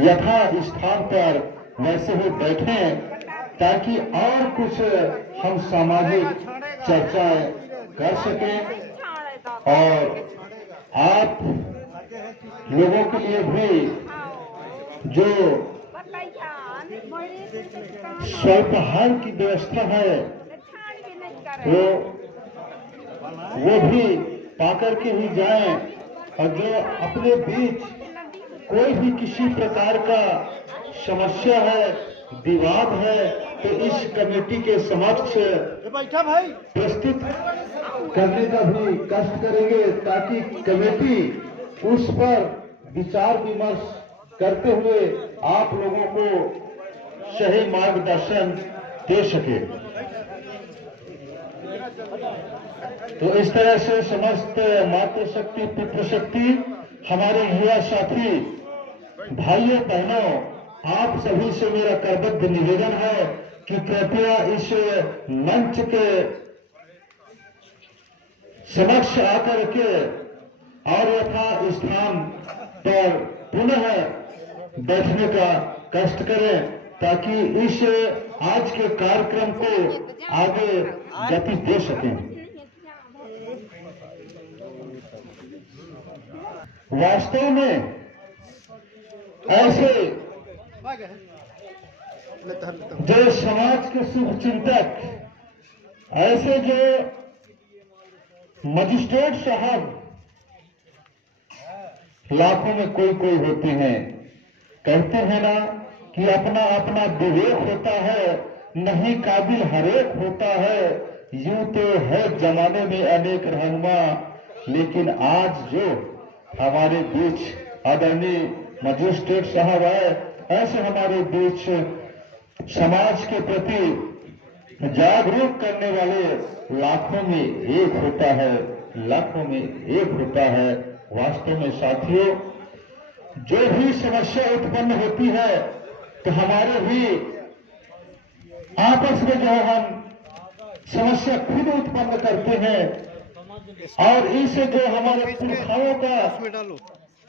यथा स्थान पर वैसे ही बैठे, ताकि और कुछ हम सामाजिक चर्चाएं कर सकें और आप लोगों के लिए भी जो स्वल्पाहार की व्यवस्था है वो भी पाकर के ही जाएं, और जो अपने बीच कोई भी किसी प्रकार का समस्या है, विवाद है, तो इस कमेटी के समक्ष प्रस्तुत करने का भी कष्ट करेंगे, ताकि कमेटी उस पर विचार विमर्श करते हुए आप लोगों को सही मार्गदर्शन दे सके। तो इस तरह से समस्त मातृशक्ति, पितृशक्ति, हमारे युवा साथी भाइयों बहनों, आप सभी से मेरा करबद्ध निवेदन है कि कृपया इस मंच के समक्ष आकर के और यथा स्थान पर पुनः बैठने का कष्ट करें, ताकि इस आज के कार्यक्रम को आगे गति दे सकें। वास्तव में ऐसे जो समाज के शुभ चिंतक, ऐसे जो मजिस्ट्रेट साहब लाखों में कोई कोई होते हैं। कहते हैं ना कि अपना अपना विवेक होता है, नहीं काबिल हरेक होता है। यूं तो है जमाने में अनेक रहनुमा, लेकिन आज जो हमारे बीच आदरणीय मजिस्ट्रेट साहब है, ऐसे हमारे बीच समाज के प्रति जागरूक करने वाले लाखों में एक होता है, लाखों में एक होता है। वास्तव में साथियों, जो भी समस्या उत्पन्न होती है तो हमारे भी आपस में जो है हम समस्या खुद उत्पन्न करते हैं, और इसे जो हमारे पुरखाओं का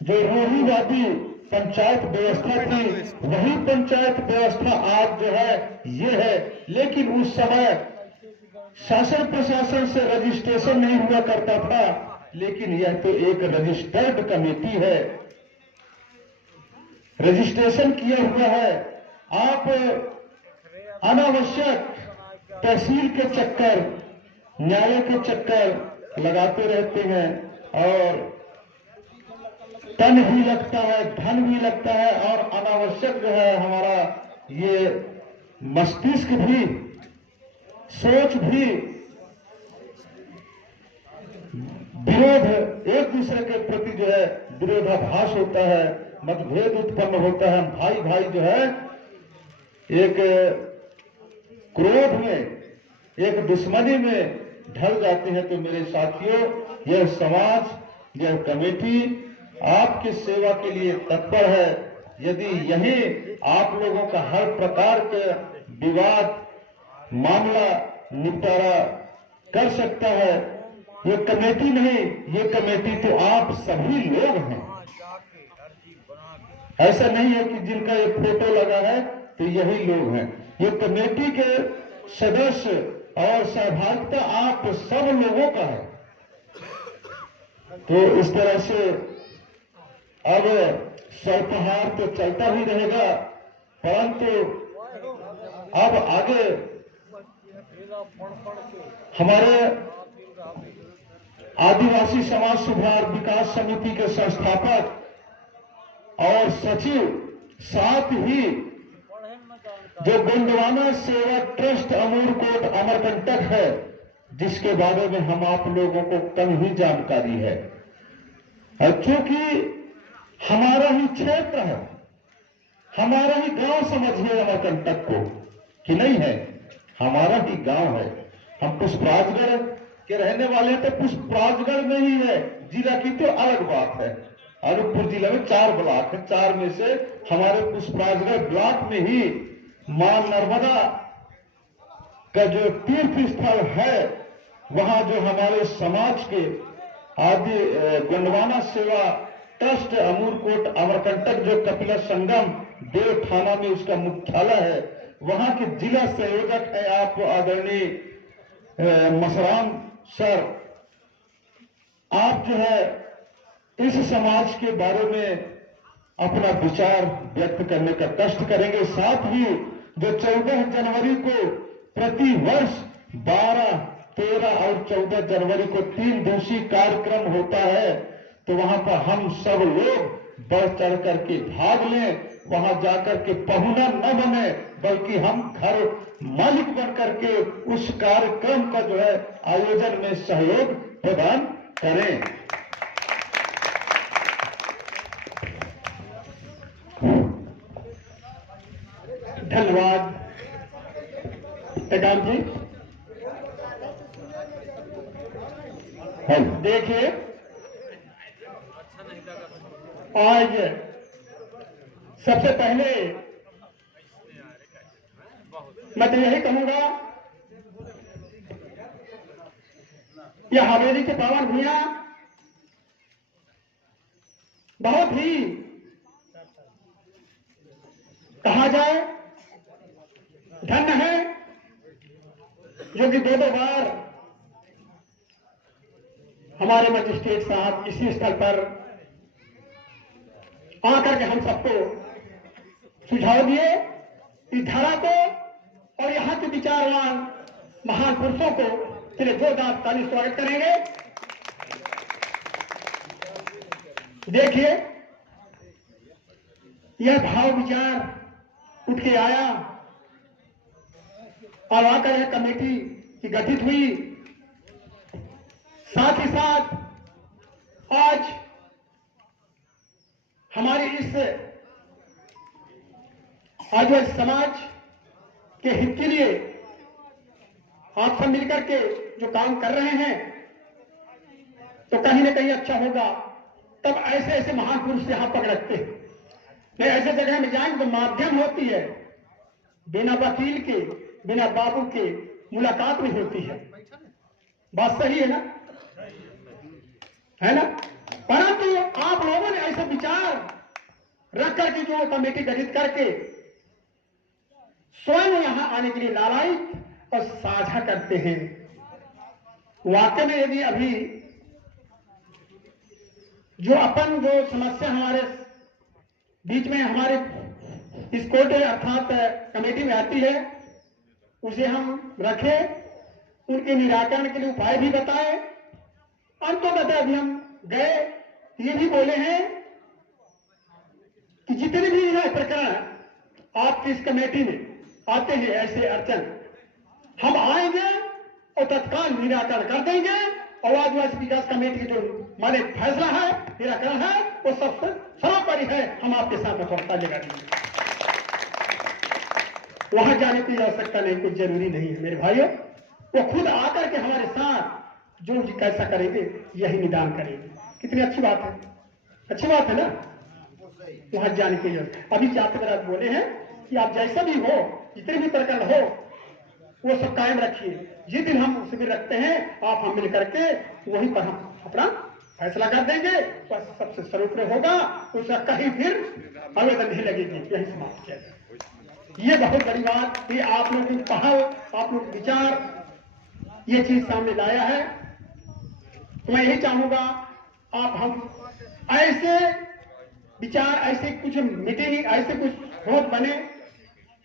जो रूढ़िवादी पंचायत व्यवस्था थी, वही पंचायत व्यवस्था आज जो है ये है। लेकिन उस समय शासन प्रशासन से रजिस्ट्रेशन नहीं हुआ करता था, लेकिन यह तो एक रजिस्टर्ड कमेटी है, रजिस्ट्रेशन किया हुआ है। आप अनावश्यक तहसील के चक्कर, न्याय के चक्कर लगाते रहते हैं, और तन भी लगता है, धन भी लगता है, और अनावश्यक जो है हमारा ये मस्तिष्क भी, सोच भी, विरोध, एक दूसरे के प्रति जो है विरोधाभास होता है, मतभेद उत्पन्न होता है। भाई भाई जो है एक क्रोध में, एक दुश्मनी में ढल जाते हैं। तो मेरे साथियों, यह समाज, यह कमेटी आपकी सेवा के लिए तत्पर है। यदि यही आप लोगों का हर प्रकार के विवाद मामला निपटारा कर सकता है, ये कमेटी नहीं, ये कमेटी तो आप सभी लोग हैं। ऐसा नहीं है कि जिनका ये फोटो लगा है तो यही लोग हैं। ये कमेटी के सदस्य और सहभागिता आप सब लोगों का है। तो इस तरह से अब स्वल्पाहार तो चलता ही रहेगा, परंतु अब आगे हमारे आदिवासी समाज सुधार विकास समिति के संस्थापक और सचिव, साथ ही जो गोंडवाना सेवा ट्रस्ट अमूरकोट अमरकंटक है, जिसके बारे में हम आप लोगों को कम ही जानकारी है, क्योंकि हमारा ही क्षेत्र है, हमारा ही गांव समझिए अमरकंटक को, कि नहीं है, हमारा ही गांव है। हम पुष्पराजगढ़ के रहने वाले हैं, तो पुष्पराजगढ़ में ही है, जिला की तो अलग बात है। अनूपपुर जिले में 4 ब्लॉक है, 4 में से हमारे पुष्पराजगढ़ ब्लॉक में ही मां नर्मदा का जो तीर्थ स्थल है, वहां जो हमारे समाज के आदि गोंडवाना सेवा ट्रस्ट अमूरकोट अमरकंटक जो कपिला संगम देव थाना में उसका मुख्यालय है, वहां के जिला संयोजक है आप आदरणीय मसराम सर। आप जो है इस समाज के बारे में अपना विचार व्यक्त करने का कष्ट करेंगे। साथ ही जो 14 जनवरी को प्रति वर्ष 12, 13 और 14 जनवरी को 3 दिवसीय कार्यक्रम होता है, तो वहां पर हम सब लोग बढ़ चढ़ करके भाग लें। वहां जाकर के पहुना न बने, बल्कि हम घर मालिक बन करके उस कार्यक्रम का जो है आयोजन में सहयोग प्रदान करें। धन्यवाद एकांत जी। देखिए, आज सबसे पहले मैं तो यही कहूंगा, यह हवेली के पावन भूया बहुत ही कहा जाए धन्य है, जो कि 2 बार हमारे मजिस्ट्रेट साहब इसी स्थल पर आकर के हम सबको सुझाव दिए। इस धारा को और यहाँ के विचारवान महान पुरुषों को तेरे जोरदार ताली स्वागत करेंगे। देखिए, यह भाव विचार उठ के आया और आकर यह कमेटी की गठित हुई। साथ ही साथ आज हमारे इस आदिवासी समाज के हित के लिए आप सब मिलकर के जो काम कर रहे हैं, तो कहीं ना कहीं अच्छा होगा। तब ऐसे ऐसे महान पुरुष यहां पकड़ रखते हैं। नहीं, ऐसे जगह में जाएंगे तो माध्यम होती है, बिना वकील के, बिना बाबू के मुलाकात नहीं होती है। बात सही है ना? है ना? परंतु आप लोगों ने ऐसे विचार रख करके जो कमेटी गठित करके स्वयं यहां आने के लिए लालायित और साझा करते हैं। वाकई में यदि अभी जो समस्या हमारे बीच में हमारे इस कोर्ट अर्थात कमेटी में आती है, उसे हम रखें, उनके निराकरण के लिए उपाय भी बताएं। अंततः अभी हम गए ये भी बोले हैं कि जितने भी यह प्रकरण आपकी इस कमेटी में आते हैं ऐसे अड़चन, हम आएंगे और तत्काल निराकरण कर देंगे। और आदिवासी विकास कमेटी की जो माने फैसला है, निराकरण है, वो सबसे सर्वोपरि है। हम आपके साथ मसौदा लेकर देंगे। वहां जाने की आवश्यकता नहीं, कुछ जरूरी नहीं है मेरे भाइयों। वो खुद आकर के हमारे साथ जो कैसा करेंगे यही निदान करेंगे। कितनी अच्छी बात है, अच्छी बात है ना? वहां जाने की जरूरत। अभी जाते मेरा बोले हैं कि आप जैसा भी हो, जितने भी प्रकरण हो, वो सब कायम रखिए। जिस दिन हम शिविर रखते हैं, आप हम मिल करके वहीं पर हम अपना फैसला कर देंगे। बस सबसे सर्वोपरि होगा, उसका कहीं फिर आवेदन नहीं लगेगी। यही समाप्त किया जाए। ये बहुत बड़ी बात, ये आप लोगों की पहल, आप लोग विचार ये चीज सामने लाया है। तो मैं यही चाहूंगा, आप हम ऐसे विचार, ऐसे कुछ मीटिंग, ऐसे कुछ होत बने,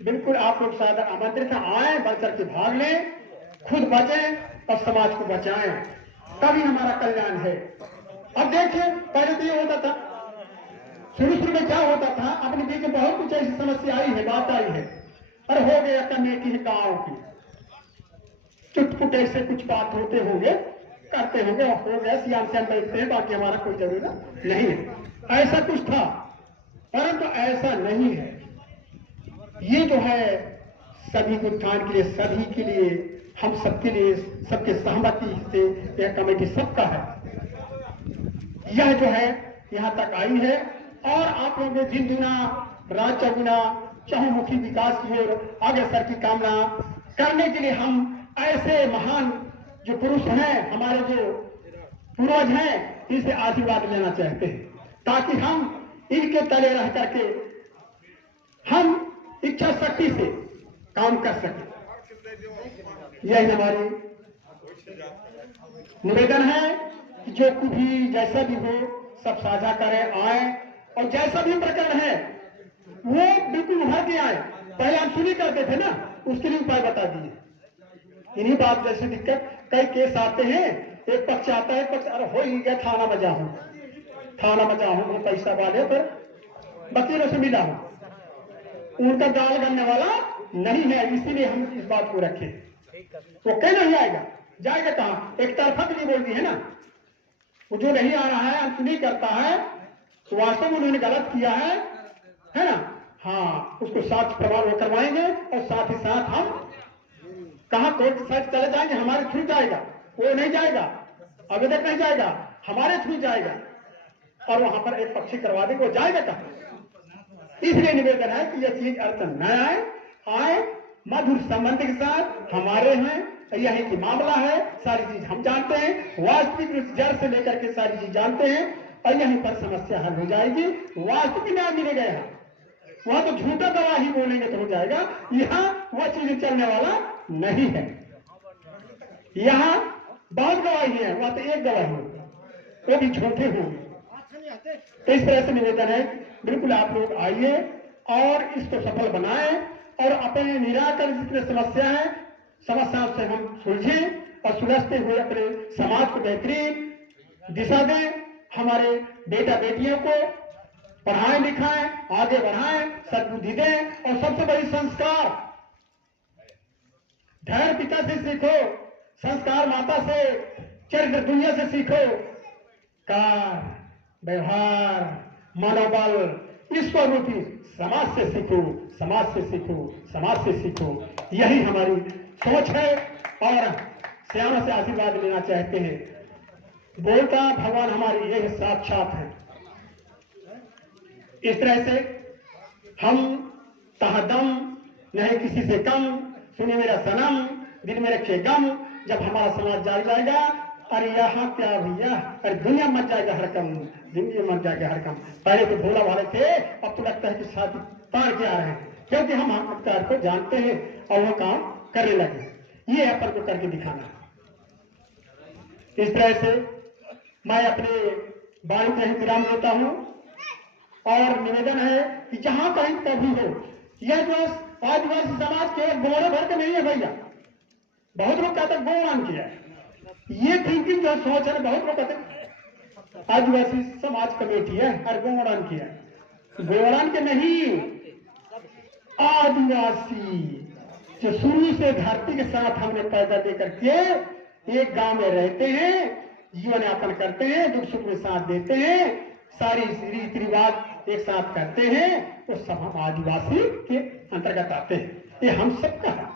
बिल्कुल आप लोग सादर आमंत्रित आए, बढ़ चढ़ के भाग लें, खुद बचें और समाज को बचाएं, तभी हमारा कल्याण है। अब देखिए, पहले तो ये होता था, शुरू में क्या होता था, अपने बीच में बहुत कुछ ऐसी समस्या आई है, बात आई है, अरे हो गया कमेटी है गांव की, चुटपुट ऐसे कुछ बात होते होंगे, करते होंगे, हो गया, सियान सियान बैठते हैं, बाकी हमारा कोई जरूरत नहीं है। ऐसा कुछ था, परंतु ऐसा नहीं है। ये जो है सभी के उत्थान के लिए, सभी के लिए, हम सबके लिए, सबके सहमति से यह कमेटी सबका है। यह जो है यहाँ तक आई है और आप लोगों ने दिन दुना रात चौगुना चहुमुखी विकास की ओर अग्रसर की कामना करने के लिए हम ऐसे महान जो पुरुष हैं, हमारे जो पूर्वज हैं, इनसे आशीर्वाद लेना चाहते हैं। ताकि हम इनके तले रह करके हम इच्छा शक्ति से काम कर सकें। यही हमारी निवेदन है कि जो कुछ भी जैसा भी हो सब साझा करें, आए, और जैसा भी प्रकरण है वो बिल्कुल उभर के आए। पहले हम सुनी करते थे ना, उसके लिए उपाय बता दिए। इन्हीं बात जैसे दिक्कत कई केस आते हैं, एक पक्ष आता है, पक्ष अरे हो ही गया, थाना में जाऊं, वो पैसा वाले पर वकीलों से मिला हूं, उनका गाल गलने वाला नहीं है, इसीलिए हम इस बात को रखे। वो कहीं नहीं आएगा, जाएगा कहां? एक तरफा के लिए बोल दी है ना, वो जो नहीं आ रहा है, अंत नहीं करता है, तो वास्तव में उन्होंने गलत किया है ना। हाँ, उसको साथ प्रमाण करवाएंगे और साथ ही साथ हम कहां कोर्ट साथ चले जाएंगे, हमारे थ्रू जाएगा, वो नहीं जाएगा, आवेदक नहीं जाएगा, हमारे थ्रू जाएगा, और वहां पर एक पक्षी करवा देंगे, वो जाएगा कहां? इसलिए निवेदन है कि यह चीज अर्थ न आए मधुर संबंध के साथ हमारे हैं, यही की मामला है, सारी चीज हम जानते हैं, वास्तविक जड़ से लेकर के सारी चीज जानते हैं, और यहीं पर समस्या हल हो जाएगी, वास्तविक न्याय मिलेगा। यहाँ वहां तो झूठा गवाही बोलेंगे तो हो जाएगा, यहाँ वह चीज चलने वाला नहीं है। यहाँ बहुत गवाही है, वहां तो एक गवाही होगी, वो भी झूठे होंगे। तो इस तरह से निवेदन है, बिल्कुल आप लोग आइए और इसको सफल बनाएं, और अपने निराकर जितने समस्या है, समस्याओं से हम सुलझें और सुलझते हुए अपने समाज को बेहतरीन दिशा दें, हमारे बेटा बेटियों को पढ़ाएं लिखाएं, आगे बढ़ाएं, सद्बुद्धि दें, और सबसे बड़ी संस्कार धैर्य पिता से सीखो, संस्कार माता से, चरित्र दुनिया से सीखो, कार व्यवहार मनोबल ईश्वर रूपी समाज से सीखो, समाज से सीखो, समाज से सीखो। यही हमारी सोच है, और श्यामा से आशीर्वाद लेना चाहते हैं। बोलता भगवान हमारी यही साक्षात है। इस तरह से हम तहदम नहीं किसी से कम, सुने मेरा सनम, दिल में रखे गम, जब हमारा समाज जाग जाएगा, अरे यहाँ क्या भैया, अरे दुनिया मच जाएगा हर कम, दुनिया मच जाएगा हर कम। पहले तो भोला भाले थे, अब तो लगता है कि साथी तार के आ रहे हैं, क्योंकि हम हकदार को जानते हैं और वो काम करने लगे। ये अपन को करके दिखाना। इस तरह से मैं अपने वाणी को यही विराम देता हूँ, और निवेदन है कि जहां कहीं कभी हो, यह जो आदिवासी समाज केवल गोड़े भर के नहीं है भैया, बहुत लोग कहते हैं गोवान किया है, ये थिंकिंग जो सोच है, बहुत लोग कहते हैं आदिवासी समाज कमेटी है और गोवड़ान किया है। गोवड़ान के नहीं, आदिवासी जो शुरू से धरती के साथ हमने पैदा लेकर के एक गांव में रहते हैं, जीवन यापन करते हैं, दुख सुख में साथ देते हैं, सारी रीति रिवाज एक साथ करते हैं, तो सब हम आदिवासी के अंतर्गत आते हैं। ये हम सबका है,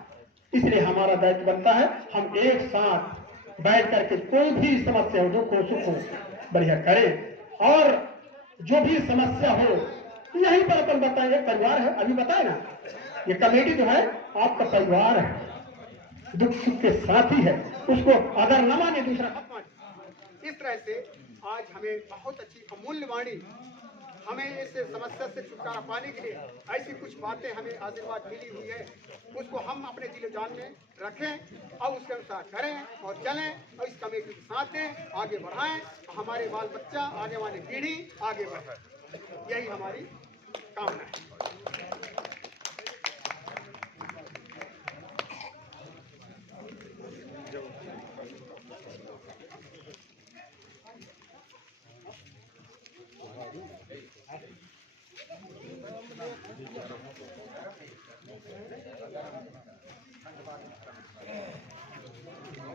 इसलिए हमारा दायित्व बनता है हम एक साथ बैठ करके कोई भी समस्या हो, दुख हो सुख हो, बढ़िया करें, और जो भी समस्या हो यहीं पर अपन बताएंगे। परिवार है, अभी बताए ना, ये कमेटी जो है आपका परिवार है, दुख सुख के साथी है, उसको अगर न माने दूसरा मत माने। इस तरह से आज हमें बहुत अच्छी अमूल्य वाणी, हमें इस समस्या से छुटकारा पाने के लिए ऐसी कुछ बातें हमें आशीर्वाद मिली हुई है, उसको हम अपने दिल जान में रखें और उसके अनुसार करें और चलें, और इस कमेटी के साथ दें, आगे बढ़ाएं, हमारे बाल बच्चा, आने वाली पीढ़ी आगे बढ़े, यही हमारी कामना है।